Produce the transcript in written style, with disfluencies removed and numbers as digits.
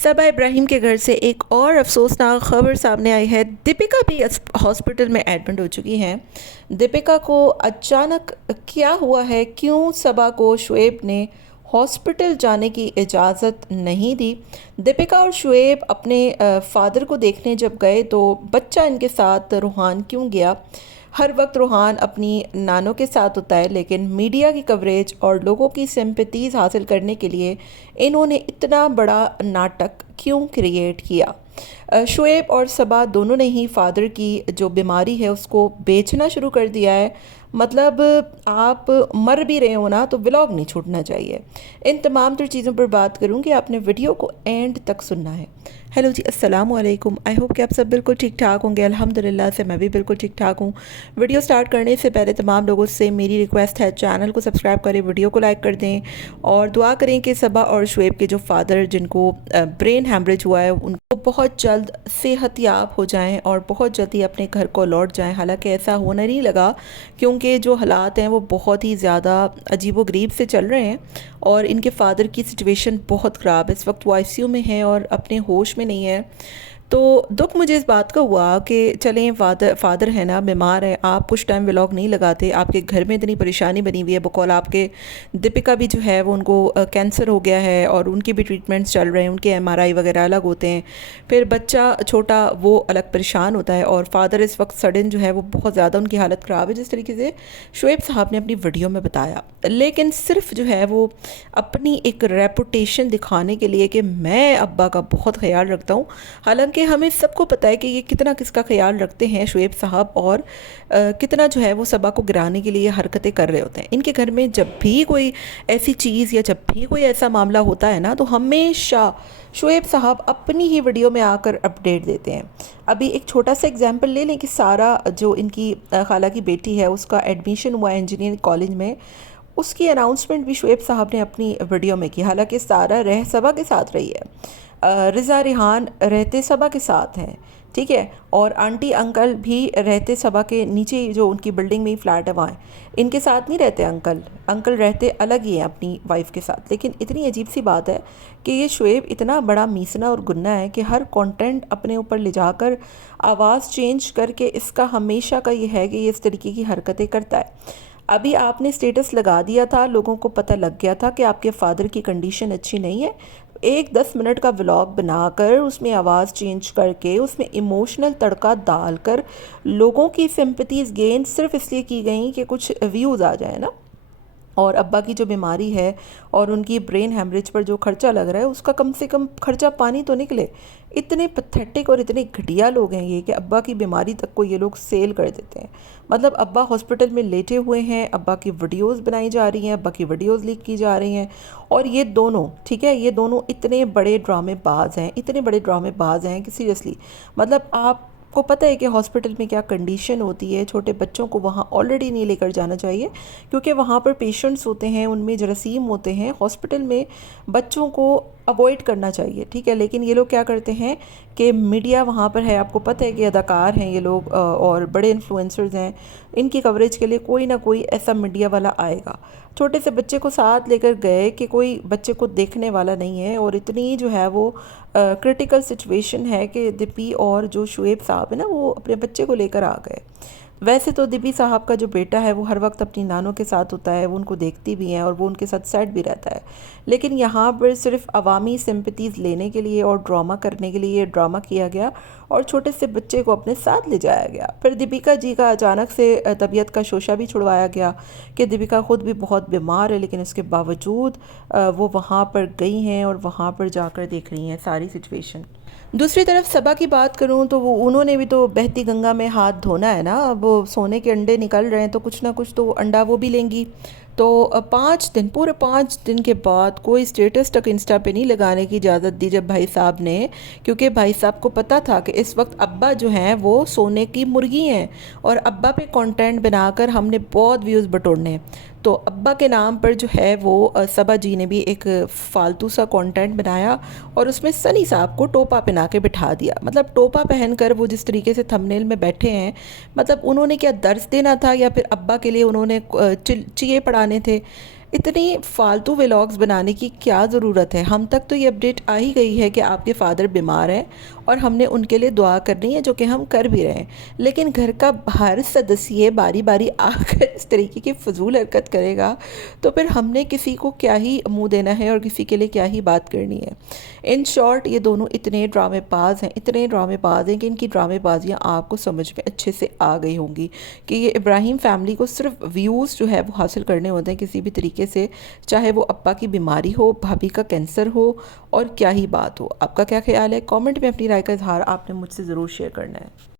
सबा इब्राहिम के घर से एक और अफसोसनाक खबर सामने आई है। दीपिका भी हॉस्पिटल में एडमिट हो चुकी हैं। दीपिका को अचानक क्या हुआ है, क्यों सबा को शुएब ने हॉस्पिटल जाने की इजाज़त नहीं दी। दीपिका और शुएब अपने फादर को देखने जब गए तो बच्चा इनके साथ रूहान क्यों गया। हर वक्त रूहान अपनी नानों के साथ होता है, लेकिन मीडिया की कवरेज और लोगों की सिंपैथीज़ हासिल करने के लिए इन्होंने इतना बड़ा नाटक क्यों क्रिएट किया। शुएब और सबा दोनों ने ही फादर की जो बीमारी है उसको बेचना शुरू कर दिया है। मतलब आप मर भी रहे हो ना तो व्लॉग नहीं छूटना चाहिए। इन तमाम तर चीज़ों पर बात करूँगी, आपने वीडियो को एंड तक सुनना है। हेलो जी, अस्सलाम वालेकुम। आई होप कि आप सब बिल्कुल ठीक ठाक होंगे। अल्हम्दुलिल्लाह से मैं भी बिल्कुल ठीक ठाक हूँ। वीडियो स्टार्ट करने से पहले तमाम लोगों से मेरी रिक्वेस्ट है, चैनल को सब्सक्राइब करें, वीडियो को लाइक कर दें और दुआ करें कि सबा और शुएब के जो फादर जिनको ब्रेन हैमरेज हुआ है उनको बहुत जल्द सेहतयाब हो जाएं और बहुत जल्दी अपने घर को लौट जाएं। हालांकि ऐसा होने नहीं लगा, क्योंकि जो हालात हैं वो बहुत ही ज़्यादा अजीबोगरीब से चल रहे हैं और इनके फादर की सिचुएशन बहुत ख़राब है। इस वक्त वो आईसीयू में है और अपने होश में नहीं है। तो दुख मुझे इस बात का हुआ कि चलें, फादर है ना, बीमार है, आप कुछ टाइम व्लॉग नहीं लगाते, आपके घर में इतनी परेशानी बनी हुई है। बकौल आपके दीपिका भी जो है वो उनको कैंसर हो गया है और उनकी भी ट्रीटमेंट्स चल रहे हैं, उनके एमआरआई वगैरह अलग होते हैं। फिर बच्चा छोटा वो अलग परेशान होता है और फादर इस वक्त सडन जो है वो बहुत ज़्यादा उनकी हालत ख़राब है, जिस तरीके से शुएब साहब ने अपनी वीडियो में बताया। लेकिन सिर्फ जो है वो अपनी एक रेपुटेशन दिखाने के लिए कि मैं अब्बा का बहुत ख्याल रखता हूँ। हालांकि हमें सबको पता है कि ये कितना किसका ख्याल रखते हैं शुएब साहब, और कितना जो है वो सबा को गिराने के लिए हरकतें कर रहे होते हैं। इनके घर में जब भी कोई ऐसी चीज़ या जब भी कोई ऐसा मामला होता है ना, तो हमेशा शुएब साहब अपनी ही वीडियो में आकर अपडेट देते हैं। अभी एक छोटा सा एग्जांपल ले लें कि सारा जो इनकी खाला की बेटी है उसका एडमिशन हुआ इंजीनियरिंग कॉलेज में, उसकी अनाउंसमेंट भी शुएब साहब ने अपनी वीडियो में की। हालांकि सारा रह सबा के साथ रही है, रिज़ा रिहान रहते सबा के साथ हैं, ठीक है, और आंटी अंकल भी रहते सबा के नीचे जो उनकी बिल्डिंग में ही फ्लैट है वहाँ, इनके साथ नहीं रहते। अंकल रहते अलग ही हैं अपनी वाइफ के साथ। लेकिन इतनी अजीब सी बात है कि ये शुएब इतना बड़ा मीसना और गुन्ना है कि हर कंटेंट अपने ऊपर ले जाकर आवाज़ चेंज करके इसका हमेशा का ये है कि ये इस तरीके की हरकतें करता है। अभी आपने स्टेटस लगा दिया था, लोगों को पता लग गया था कि आपके फादर की कंडीशन अच्छी नहीं है। एक 10 मिनट का व्लॉग बनाकर उसमें आवाज़ चेंज करके उसमें इमोशनल तड़का डालकर लोगों की सिंपैथीज़ गेन सिर्फ इसलिए की गई कि कुछ व्यूज़ आ जाए ना। और अब्बा की जो बीमारी है और उनकी ब्रेन हेमरेज पर जो खर्चा लग रहा है उसका कम से कम खर्चा पानी तो निकले। इतने पथेटिक और इतने घटिया लोग हैं ये कि अब्बा की बीमारी तक को ये लोग सेल कर देते हैं। मतलब अब्बा हॉस्पिटल में लेटे हुए हैं, अब्बा की वीडियोस बनाई जा रही हैं, अब्बा की वीडियोस लीक की जा रही हैं, और ये दोनों, ठीक है, ये दोनों इतने बड़े ड्रामेबाज हैं, इतने बड़े ड्रामेबाज हैं कि सीरियसली, मतलब आप को पता है कि हॉस्पिटल में क्या कंडीशन होती है। छोटे बच्चों को वहाँ ऑलरेडी नहीं लेकर जाना चाहिए, क्योंकि वहाँ पर पेशेंट्स होते हैं, उनमें जरासीम होते हैं। हॉस्पिटल में बच्चों को अवॉइड करना चाहिए, ठीक है। लेकिन ये लोग क्या करते हैं कि मीडिया वहाँ पर है, आपको पता है कि अदाकार हैं ये लोग और बड़े इन्फ्लुएंसर्स हैं, इनकी कवरेज के लिए कोई ना कोई ऐसा मीडिया वाला आएगा। छोटे से बच्चे को साथ लेकर गए कि कोई बच्चे को देखने वाला नहीं है, और इतनी जो है वो क्रिटिकल सिचुएशन है कि दीपी और जो शुएब साहब है ना वो अपने बच्चे को लेकर आ गए। वैसे तो दीपी साहब का जो बेटा है वो हर वक्त अपनी नानों के साथ होता है, वो उनको देखती भी हैं और वो उनके साथ सेट भी रहता है। लेकिन यहाँ पर सिर्फ अवामी सिंपैथीज़ लेने के लिए और ड्रामा करने के लिए ड्रामा किया गया और छोटे से बच्चे को अपने साथ ले जाया गया। फिर दीपिका जी का अचानक से तबीयत का शोशा भी छुड़वाया गया कि दीपिका खुद भी बहुत बीमार है, लेकिन उसके बावजूद वो वहाँ पर गई हैं और वहाँ पर जाकर देख रही हैं सारी सिचुएशन। दूसरी तरफ सबा की बात करूं तो वो उन्होंने भी तो बहती गंगा में हाथ धोना है ना। अब वो सोने के अंडे निकल रहे हैं तो कुछ ना कुछ तो अंडा वो भी लेंगी। तो 5 दिन, पूरे 5 दिन के बाद कोई स्टेटस तक इंस्टा पे नहीं लगाने की इजाज़त दी जब भाई साहब ने, क्योंकि भाई साहब को पता था कि इस वक्त अब्बा जो हैं वो सोने की मुर्गी हैं और अब्बा पे कंटेंट बनाकर हमने बहुत व्यूज़ बटोरने हैं। तो अब्बा के नाम पर जो है वो सबा जी ने भी एक फालतू सा कंटेंट बनाया और उसमें सनी साहब को टोपा पहना के बिठा दिया। मतलब टोपा पहनकर वो जिस तरीके से थंबनेल में बैठे हैं, मतलब उन्होंने क्या दर्स देना था या फिर अब्बा के लिए उन्होंने चिए पढ़ाने थे। इतनी फालतू व्लॉग्स बनाने की क्या ज़रूरत है। हम तक तो ये अपडेट आ ही गई है कि आपके फादर बीमार हैं और हमने उनके लिए दुआ करनी है, जो कि हम कर भी रहे हैं। लेकिन घर का हर सदस्य बारी बारी आकर इस तरीके की फजूल हरकत करेगा तो फिर हमने किसी को क्या ही मुंह देना है और किसी के लिए क्या ही बात करनी है। इन शॉर्ट ये दोनों इतने ड्रामेबाज हैं, इतने ड्रामेबाज हैं कि इनकी ड्रामेबाजियाँ आपको समझ में अच्छे से आ गई होंगी कि ये इब्राहिम फैमिली को सिर्फ व्यूज़ जो है वो हासिल करने होते हैं किसी भी तरीके से, चाहे वो अप्पा की बीमारी हो, भाभी का कैंसर हो और क्या ही बात हो। आपका क्या ख्याल है? कमेंट में अपनी राय का इजहार आपने मुझसे ज़रूर शेयर करना है।